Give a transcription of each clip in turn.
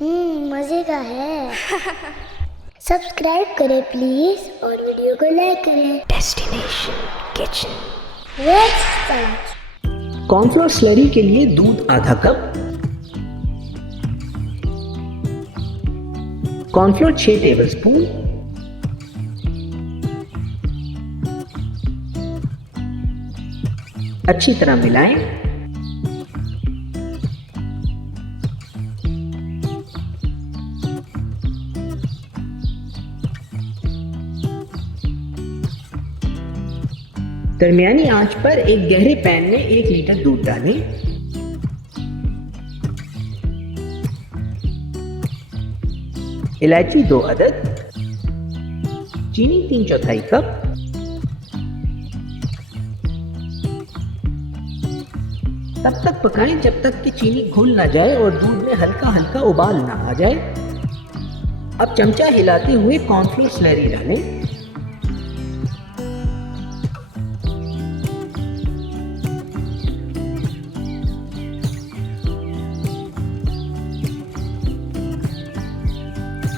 मजे का है। सब्सक्राइब करें प्लीज और वीडियो को लाइक करें। Destination kitchen. Let's start. Cornflour slurry के लिए दूध आधा कप, कॉर्नफ्लोर 6 टेबलस्पून, अच्छी तरह मिलाएं। दरमियानी आंच पर एक गहरे पैन में 1 लीटर दूध डालें। इलायची 2 अदद, चीनी 3/4 कप, तब तक पकाएं जब तक कि चीनी घुल ना जाए और दूध में हल्का हल्का उबाल ना आ जाए। अब चमचा हिलाते हुए कॉर्नफ्लोर स्लरी डालें।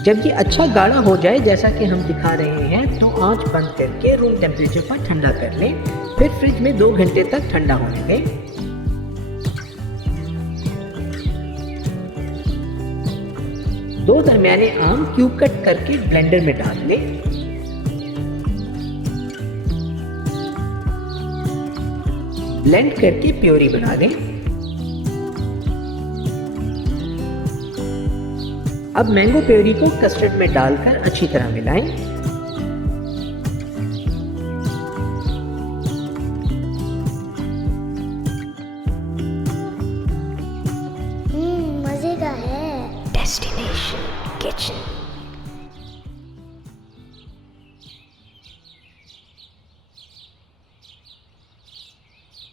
जब ये अच्छा गाढ़ा हो जाए जैसा कि हम दिखा रहे हैं तो आंच बंद करके रूम टेम्परेचर पर ठंडा कर लें। फिर फ्रिज में 2 घंटे तक ठंडा होने दें। दो दरमियाने आम क्यूब कट करके ब्लेंडर में डाल लें। ब्लेंड करके प्योरी बना दें। अब मैंगो प्योरी को कस्टर्ड में डालकर अच्छी तरह मिलाएं। मजे का है। Destination Kitchen.